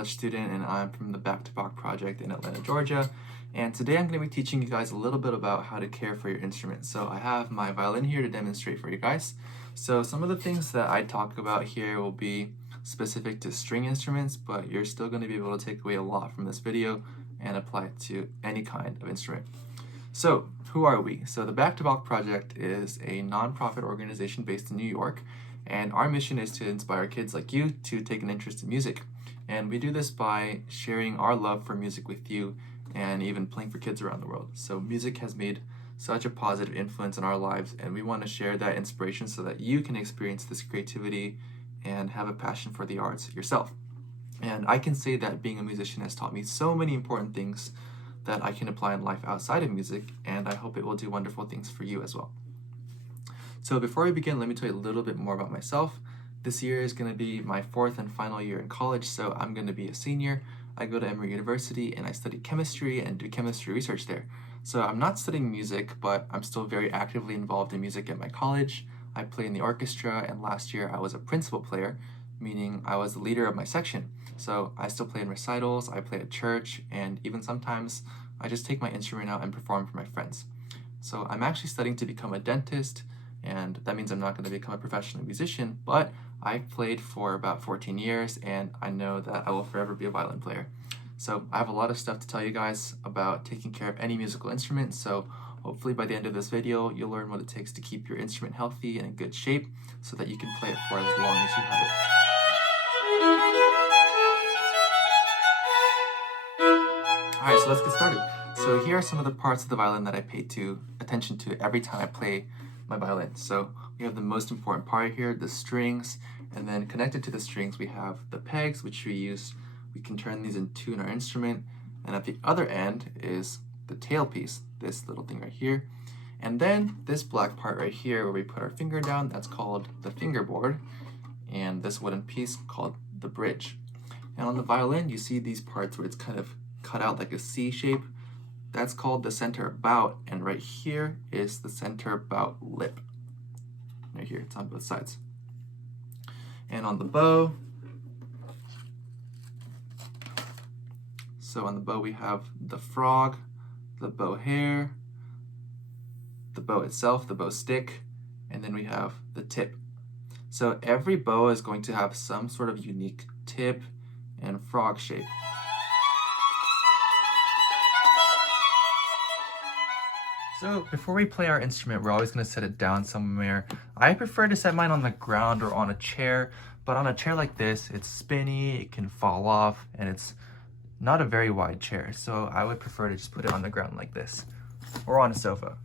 college student, and I'm from the Back to Back project in Atlanta, Georgia. And today I'm going to be teaching you guys a little bit about how to care for your instrument. So I have my violin here to demonstrate for you guys. So some of the things that I talk about here will be specific to string instruments, but you're still going to be able to take away a lot from this video and apply it to any kind of instrument. So who are we? So the Back to Back project is a nonprofit organization based in New York, and our mission is to inspire kids like you to take an interest in music. And we do this by sharing our love for music with you and even playing for kids around the world. So music has made such a positive influence in our lives, and we want to share that inspiration so that you can experience this creativity and have a passion for the arts yourself. And I can say that being a musician has taught me so many important things that I can apply in life outside of music, and I hope it will do wonderful things for you as well. So before we begin, let me tell you a little bit more about myself. This year is going to be my fourth and final year in college, so I'm going to be a senior. I go to Emory University and I study chemistry and do chemistry research there. So I'm not studying music, but I'm still very actively involved in music at my college. I play in the orchestra, and last year I was a principal player, meaning I was the leader of my section. So I still play in recitals, I play at church, and even sometimes I just take my instrument out and perform for my friends. So I'm actually studying to become a dentist, and that means I'm not going to become a professional musician, but I've played for about 14 years, and I know that I will forever be a violin player. So I have a lot of stuff to tell you guys about taking care of any musical instrument, so hopefully by the end of this video, you'll learn what it takes to keep your instrument healthy and in good shape so that you can play it for as long as you have it. Alright, so let's get started. So here are some of the parts of the violin that I pay attention to every time I play my violin. So we have the most important part here, the strings, and then connected to the strings we have the pegs, which we can turn these and tune our instrument, and at the other end is the tailpiece, this little thing right here, and then this black part right here where we put our finger down, that's called the fingerboard, and this wooden piece called the bridge. And on the violin you see these parts where it's kind of cut out like a C shape, that's called the center bout, and right here is the center bout lip. Right here, it's on both sides. And on the bow, so on the bow we have the frog, the bow hair, the bow itself, the bow stick, and then we have the tip. So every bow is going to have some sort of unique tip and frog shape. So before we play our instrument, we're always going to set it down somewhere. I prefer to set mine on the ground or on a chair, but on a chair like this, it's spinny, it can fall off, and it's not a very wide chair. So I would prefer to just put it on the ground like this, or on a sofa.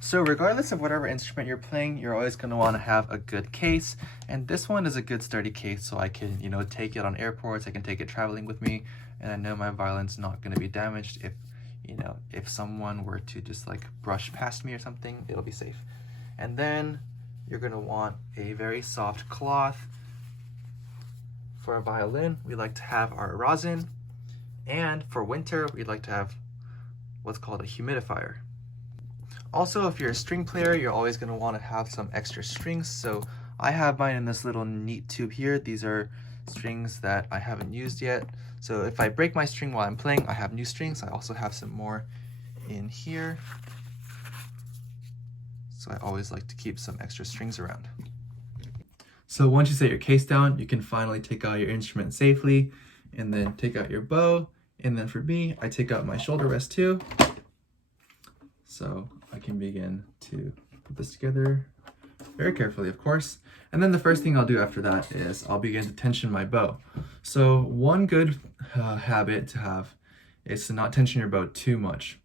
So regardless of whatever instrument you're playing, you're always going to want to have a good case, and this one is a good sturdy case, so I can, take it on airports, I can take it traveling with me, and I know my violin's not going to be damaged. If someone were to just like brush past me or something, it'll be safe. And then you're going to want a very soft cloth. For a violin, we like to have our rosin, and for winter, we'd like to have what's called a humidifier. Also, if you're a string player, you're always going to want to have some extra strings. So I have mine in this little neat tube here. These are strings that I haven't used yet. So if I break my string while I'm playing, I have new strings. I also have some more in here. So I always like to keep some extra strings around. So once you set your case down, you can finally take out your instrument safely, and then take out your bow. And then for me, I take out my shoulder rest too. So I can begin to put this together very carefully, of course. And then the first thing I'll do after that is I'll begin to tension my bow. So one good habit to have is to not tension your bow too much.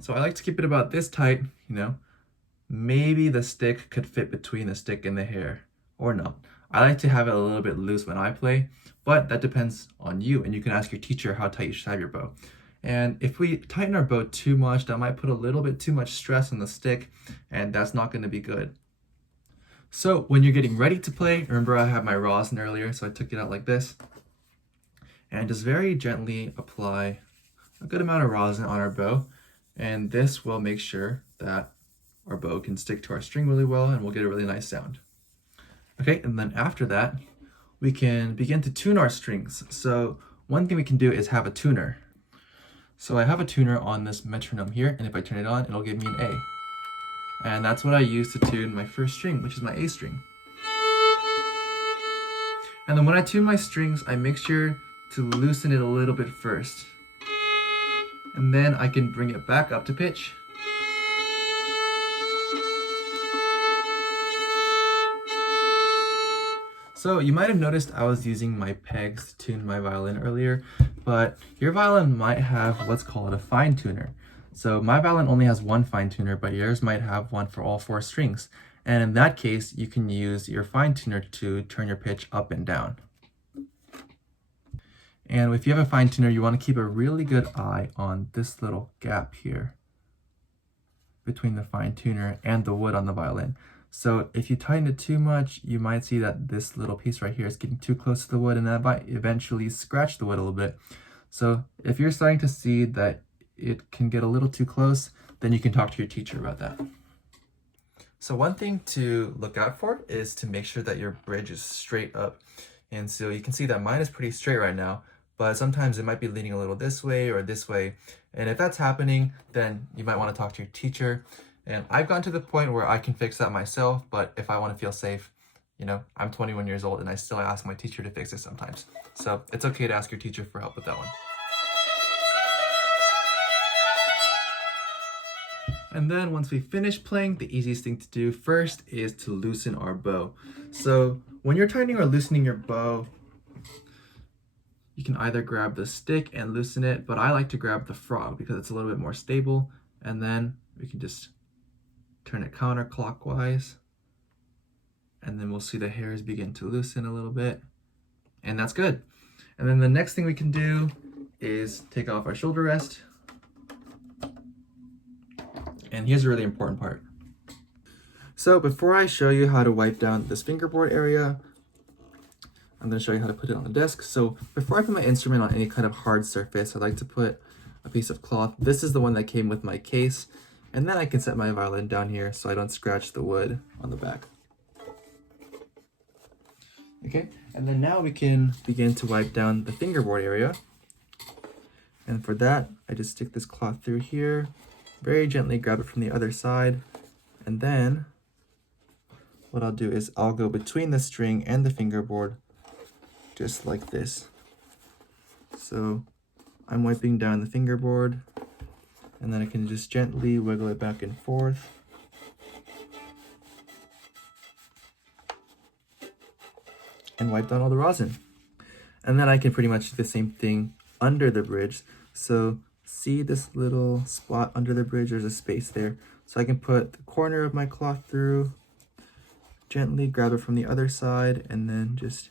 So I like to keep it about this tight, Maybe the stick could fit between the stick and the hair, or not. I like to have it a little bit loose when I play, but that depends on you, and you can ask your teacher how tight you should have your bow. And if we tighten our bow too much, that might put a little bit too much stress on the stick, and that's not going to be good. So when you're getting ready to play, remember I had my rosin earlier, so I took it out like this, and just very gently apply a good amount of rosin on our bow, and this will make sure that our bow can stick to our string really well, and we'll get a really nice sound. Okay, and then after that, we can begin to tune our strings. So one thing we can do is have a tuner. So I have a tuner on this metronome here, and if I turn it on, it'll give me an A. And that's what I use to tune my first string, which is my A string. And then when I tune my strings, I make sure to loosen it a little bit first. And then I can bring it back up to pitch. So you might have noticed I was using my pegs to tune my violin earlier, but your violin might have what's called a fine tuner. So my violin only has one fine tuner, but yours might have one for all 4 strings. And in that case, you can use your fine tuner to turn your pitch up and down. And if you have a fine tuner, you want to keep a really good eye on this little gap here between the fine tuner and the wood on the violin. So if you tighten it too much, you might see that this little piece right here is getting too close to the wood, and that might eventually scratch the wood a little bit. So if you're starting to see that it can get a little too close, then you can talk to your teacher about that. So one thing to look out for is to make sure that your bridge is straight up. And so you can see that mine is pretty straight right now, but sometimes it might be leaning a little this way or this way. And if that's happening, then you might want to talk to your teacher. And I've gotten to the point where I can fix that myself, but if I want to feel safe, you know, I'm 21 years old and I still ask my teacher to fix it sometimes. So it's okay to ask your teacher for help with that one. And then once we finish playing, the easiest thing to do first is to loosen our bow. So when you're tightening or loosening your bow, you can either grab the stick and loosen it, but I like to grab the frog because it's a little bit more stable. And then we can just turn it counterclockwise. And then we'll see the hairs begin to loosen a little bit. And that's good. And then the next thing we can do is take off our shoulder rest. And here's a really important part. So before I show you how to wipe down this fingerboard area, I'm going to show you how to put it on the desk. So before I put my instrument on any kind of hard surface, I like to put a piece of cloth. This is the one that came with my case. And then I can set my violin down here so I don't scratch the wood on the back. Okay, and then now we can begin to wipe down the fingerboard area. And for that, I just stick this cloth through here, very gently grab it from the other side, and then what I'll do is I'll go between the string and the fingerboard just like this. So I'm wiping down the fingerboard, and then I can just gently wiggle it back and forth. And wipe down all the rosin. And then I can pretty much do the same thing under the bridge. So see this little spot under the bridge? There's a space there. So I can put the corner of my cloth through, gently grab it from the other side, and then just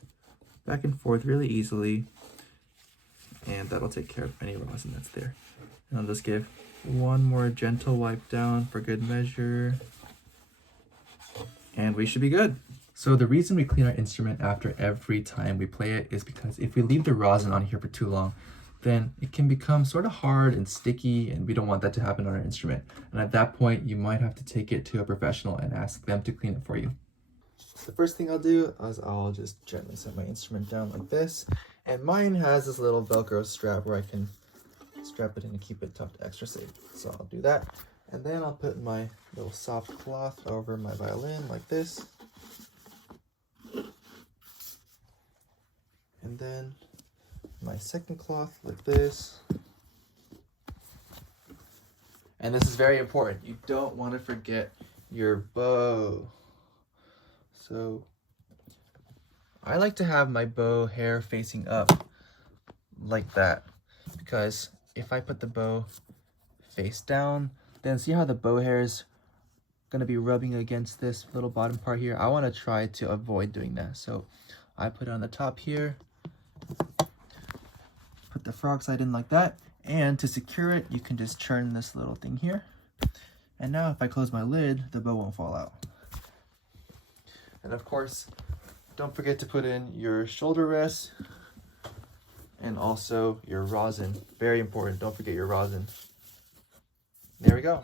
back and forth really easily. And that'll take care of any rosin that's there. And I'll just give one more gentle wipe down for good measure. And we should be good. So the reason we clean our instrument after every time we play it is because if we leave the rosin on here for too long, then it can become sort of hard and sticky, and we don't want that to happen on our instrument. And at that point, you might have to take it to a professional and ask them to clean it for you. The first thing I'll do is I'll just gently set my instrument down like this. And mine has this little Velcro strap where I can strap it in and keep it tucked extra safe. So I'll do that. And then I'll put my little soft cloth over my violin like this. And then my second cloth like this. And this is very important. You don't want to forget your bow. So I like to have my bow hair facing up like that, because if I put the bow face down, then see how the bow hair is going to be rubbing against this little bottom part here? I want to try to avoid doing that. So I put it on the top here, put the frog side in like that, and to secure it, you can just turn this little thing here. And now if I close my lid, the bow won't fall out. And of course, don't forget to put in your shoulder rest and also your rosin. Very important, don't forget your rosin. There we go.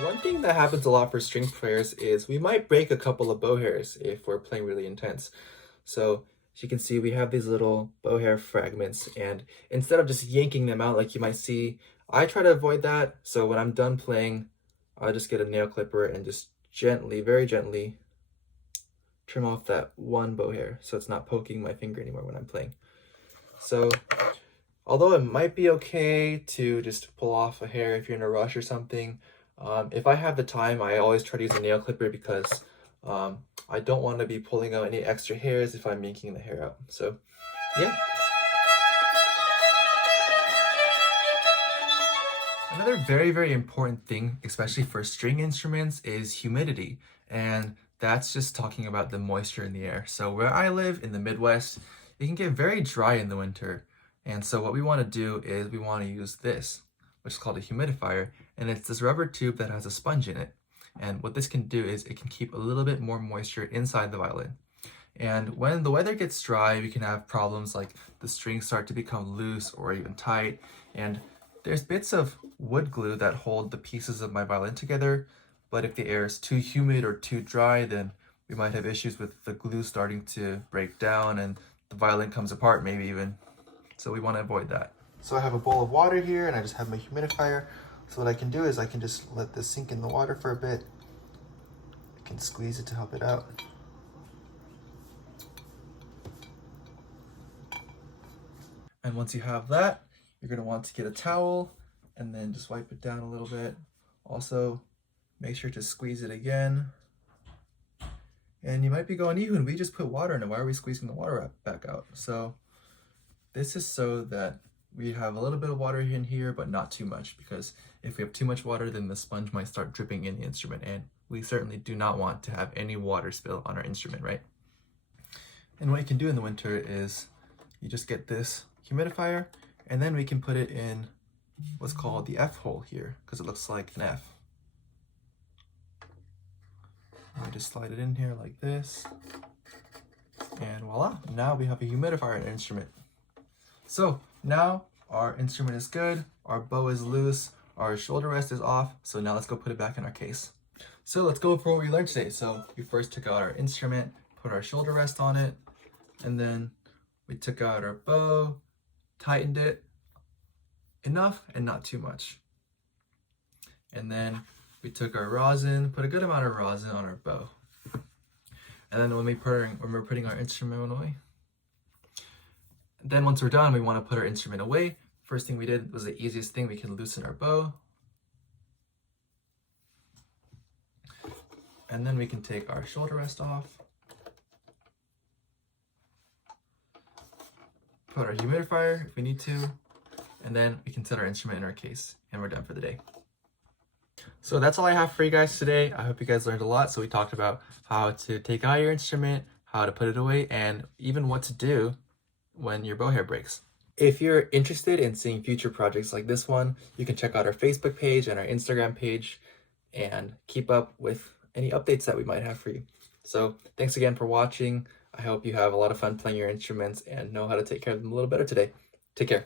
One thing that happens a lot for string players is we might break a couple of bow hairs if we're playing really intense. So as you can see, we have these little bow hair fragments, and instead of just yanking them out like you might see, I try to avoid that. So when I'm done playing, I'll just get a nail clipper and just gently, very gently trim off that one bow hair so it's not poking my finger anymore when I'm playing. So although it might be okay to just pull off a hair if you're in a rush or something, if I have the time, I always try to use a nail clipper because I don't want to be pulling out any extra hairs if I'm yanking the hair out. So, yeah. Another very, very important thing, especially for string instruments, is humidity. And that's just talking about the moisture in the air. So where I live in the Midwest, it can get very dry in the winter. And so what we want to do is we want to use this, which is called a humidifier. And it's this rubber tube that has a sponge in it. And what this can do is it can keep a little bit more moisture inside the violin. And when the weather gets dry, we can have problems like the strings start to become loose or even tight. And there's bits of wood glue that hold the pieces of my violin together, but if the air is too humid or too dry, then we might have issues with the glue starting to break down and the violin comes apart maybe even. So we want to avoid that. So I have a bowl of water here and I just have my humidifier. So what I can do is I can just let this sink in the water for a bit. I can squeeze it to help it out. And once you have that, you're going to want to get a towel and then just wipe it down a little bit. Also, make sure to squeeze it again. And you might be going, YiHoon, we just put water in it. Why are we squeezing the water back out? So this is so that we have a little bit of water in here, but not too much, because if we have too much water, then the sponge might start dripping in the instrument. And we certainly do not want to have any water spill on our instrument, right? And what you can do in the winter is you just get this humidifier, and then we can put it in what's called the F hole here, because it looks like an F. And we just slide it in here like this, and voila, now we have a humidifier in our instrument. So now our instrument is good, our bow is loose, our shoulder rest is off, so now let's go put it back in our case. So let's go for what we learned today. So we first took out our instrument, put our shoulder rest on it, and then we took out our bow, tightened it enough and not too much. And then we took our rosin, put a good amount of rosin on our bow. And then when we're putting our instrument away, then once we're done, we want to put our instrument away. First thing we did was the easiest thing. We can loosen our bow. And then we can take our shoulder rest off. Put our humidifier if we need to, and then we can set our instrument in our case, and we're done for the day. So that's all I have for you guys today. I hope you guys learned a lot. So we talked about how to take out your instrument, how to put it away, and even what to do when your bow hair breaks. If you're interested in seeing future projects like this one, you can check out our Facebook page and our Instagram page and keep up with any updates that we might have for you. So thanks again for watching. I hope you have a lot of fun playing your instruments and know how to take care of them a little better today. Take care.